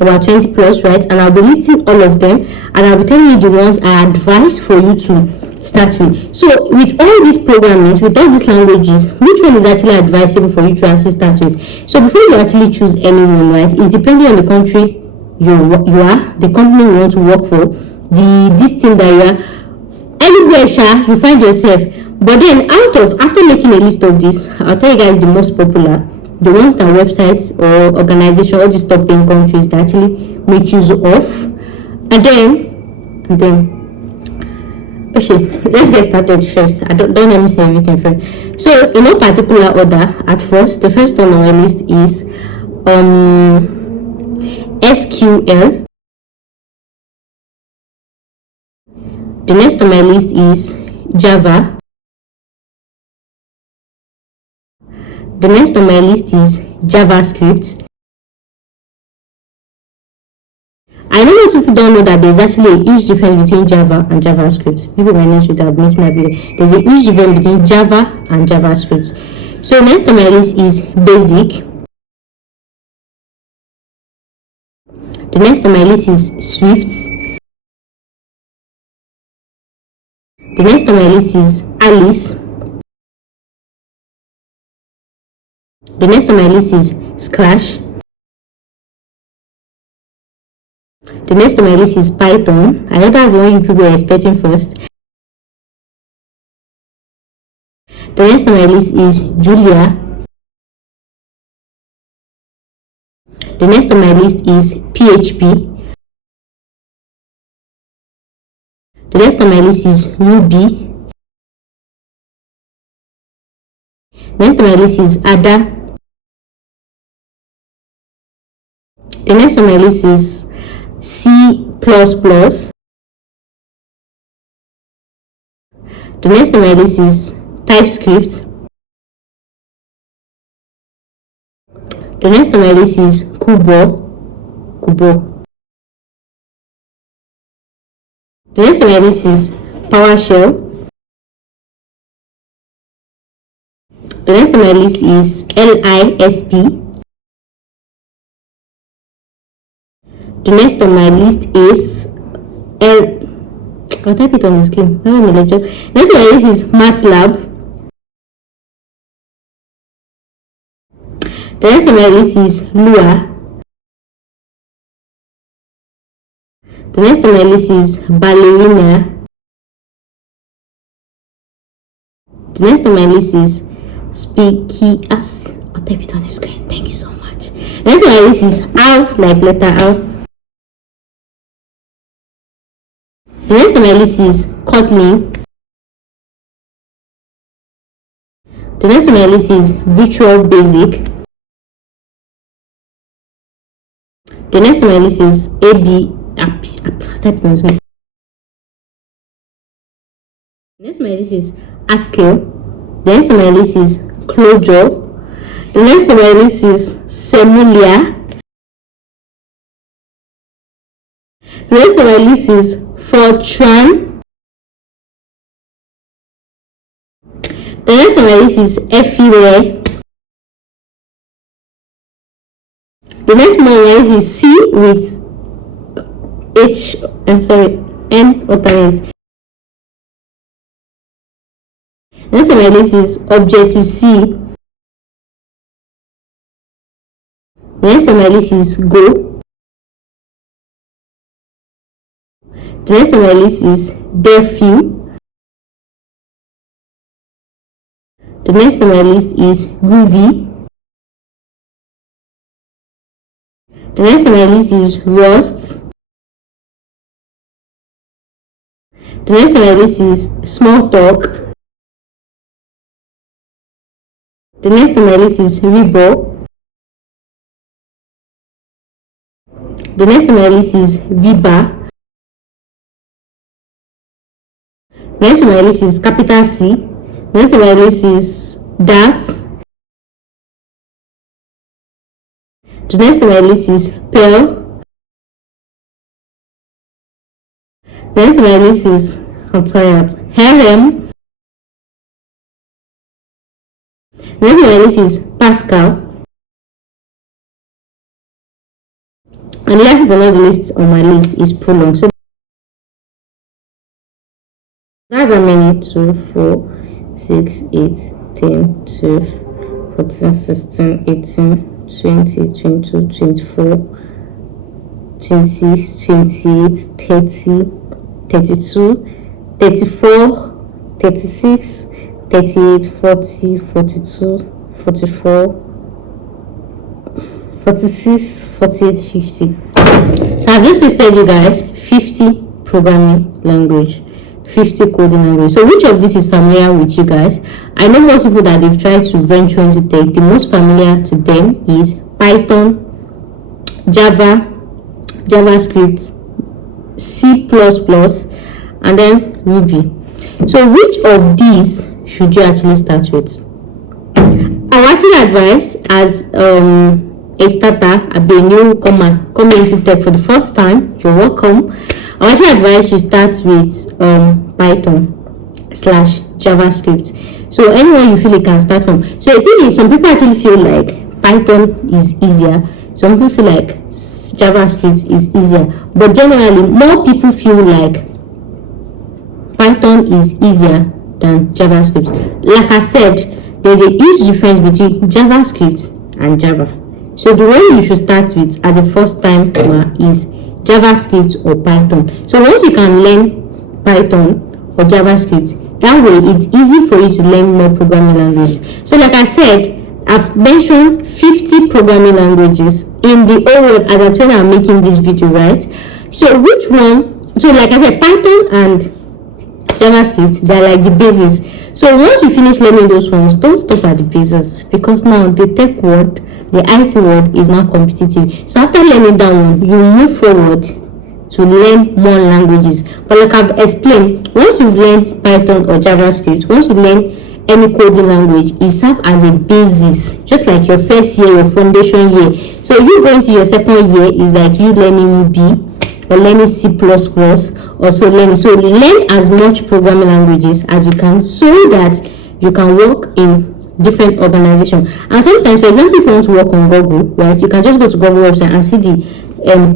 about 20 plus, right? And I'll be listing all of them, and I'll be telling you the ones I advise for you to start with. So with all these programming, with all these languages, which one is actually advisable for you to actually start with? So before you actually choose anyone, right, it's depending on the country you are, the company you want to work for, this thing that you are, anywhere you find yourself. But then after making a list of this, I'll tell you guys the most popular, the ones that websites or organizations, all these top paying countries that actually make use of. And then okay, let's get started first. Don't let me say everything first. So in no particular order, at first, the first on our list is SQL. The next on my list is Java. The next on my list is JavaScript. I know most people don't know that there's actually a huge difference between Java and JavaScript. People might not without making that video. There's a huge difference between Java and JavaScript. So next on my list is Basic. The next on my list is Swift. The next on my list is Alice. The next on my list is Scratch. The next on my list is Python. I know that's the one you people are expecting first. The next on my list is Julia. The next on my list is PHP. The next on my list is Ruby. The next on my list is Ada. The next on my list is C++. The next on my list is TypeScript. The next on my list is Kubo. The next on my list is PowerShell. The next on my list is LISP. The next on my list is I'll type it on the screen. Next on my list is MATLAB. The next on my list is Lua. The next on my list is Ballerina. The next on my list is Speakias. I'll type it on the screen. Thank you so much. The next on my list is Alf, like letter Alf. The next on my list is Kotlin. The next on my list is Visual Basic. The next on my list is The next on my list is Haskell. The next on my list is Clojure. The next on my list is Semulia. The next on my list is Fortran. The next on my list is Effile. The next one on my list is C with N alternate. The next on my list is Objective-C. The next on my list is Go. The next on my list is Delphi. The next on my list is Groovy. The next on my list is Rust. The next on my list is Smalltalk. The next on my list is Rebo. The next on my list is Viba. The next on my list is capital C. The next on my list is Dart. The next on my list is Perl. The next on my list is Harem. The next on my list is Pascal. And last but not the least on my list is prolong. So that's how many? 2, 4, 6, 8, 10, 12, 14, 16, 18, 20, 22, 24, 26, 28, 30, 32, 34, 36, 38, 40, 42, 44, 46, 48, 50. So I've just listed you guys 50 programming language, 50 coding language. So which of this is familiar with you guys? I know most people that they've tried to venture into tech, the most familiar to them is Python, Java, JavaScript, C++, and then Ruby. So which of these should you actually start with? I would actually advise, as a starter, a newcomer coming into tech for the first time, you're welcome. I would actually advise you start with Python/JavaScript. So anyone you feel you can start from. So the thing is, some people actually feel like Python is easier. Some people feel like JavaScript is easier. But generally, more people feel like Python is easier than JavaScript. Like I said, there's a huge difference between JavaScript and Java. So the one you should start with as a first time is JavaScript or Python. So once you can learn Python or JavaScript, that way it's easy for you to learn more programming languages. So like I said, I've mentioned 50 programming languages in the whole world as at when I'm making this video, right? So which one? So like I said, Python and JavaScript, they're like the basis. So once you finish learning those ones, don't stop at the basis, because now the tech world, the IT world is now competitive. So after learning that one, you move forward to learn more languages. But like I've explained, once you've learned Python or JavaScript, once you learn any coding language, it serves as a basis, just like your first year, your foundation year. So you going to your second year is like you learning Ruby or learning C++, or so learn as much programming languages as you can, so that you can work in different organizations. And sometimes, for example, if you want to work on Google, right, you can just go to Google website and see the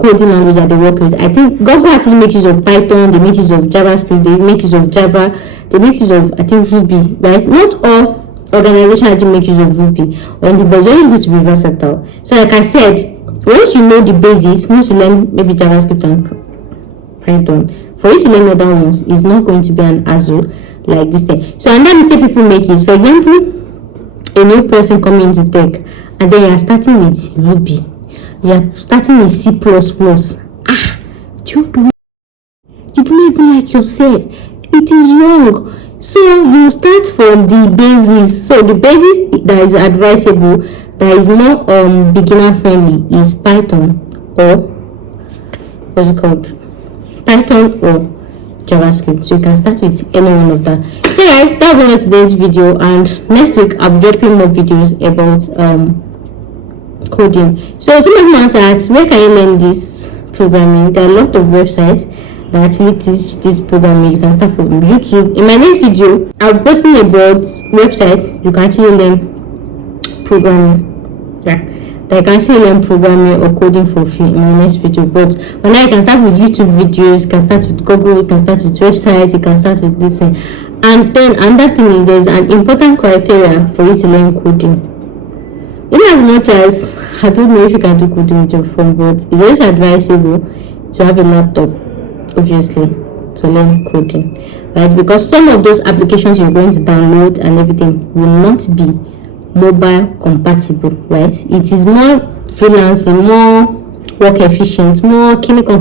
coding language that they work with. I think Google actually makes use of Python, they make use of JavaScript, they make use of Java, they make use of, I think, Ruby, right? Not all organizations actually make use of Ruby, but it's always good to be versatile. So like I said, once you know the basics, once you learn maybe JavaScript and Python, for you to learn other ones is not going to be an hassle like this thing. So another mistake people make is, for example, a new person coming into tech, and then you are starting with Ruby, you are starting with C++. You don't even like yourself. It is wrong. So you start from the basis. So the basis that is advisable, that is more beginner friendly, is Python or what's it called? Python or JavaScript. So you can start with any one of that. So guys, that was today's video, and next week I'll be dropping more videos about coding. So some people want to ask, where can you learn this programming? There are a lot of websites that actually teach this programming. You can start from YouTube. In my next video, I'll be posting about websites you can actually learn programming. Yeah, that you can actually learn programming or coding for free in my next video. But for now, you can start with YouTube videos, you can start with Google, you can start with websites, you can start with this thing. And then another thing is, there's an important criteria for you to learn coding. In as much as I don't know if you can do coding with your phone, but it's always advisable to have a laptop, obviously, to learn coding, right? Because some of those applications you're going to download and everything will not be mobile compatible, right? It is more freelancing, more work efficient, more kinikon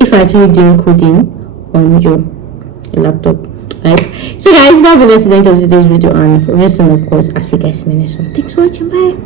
if you're actually doing coding on your laptop, right? So guys, that will be the end of today's video, and of course, I'll see you guys in the next one. Thanks for watching. Bye.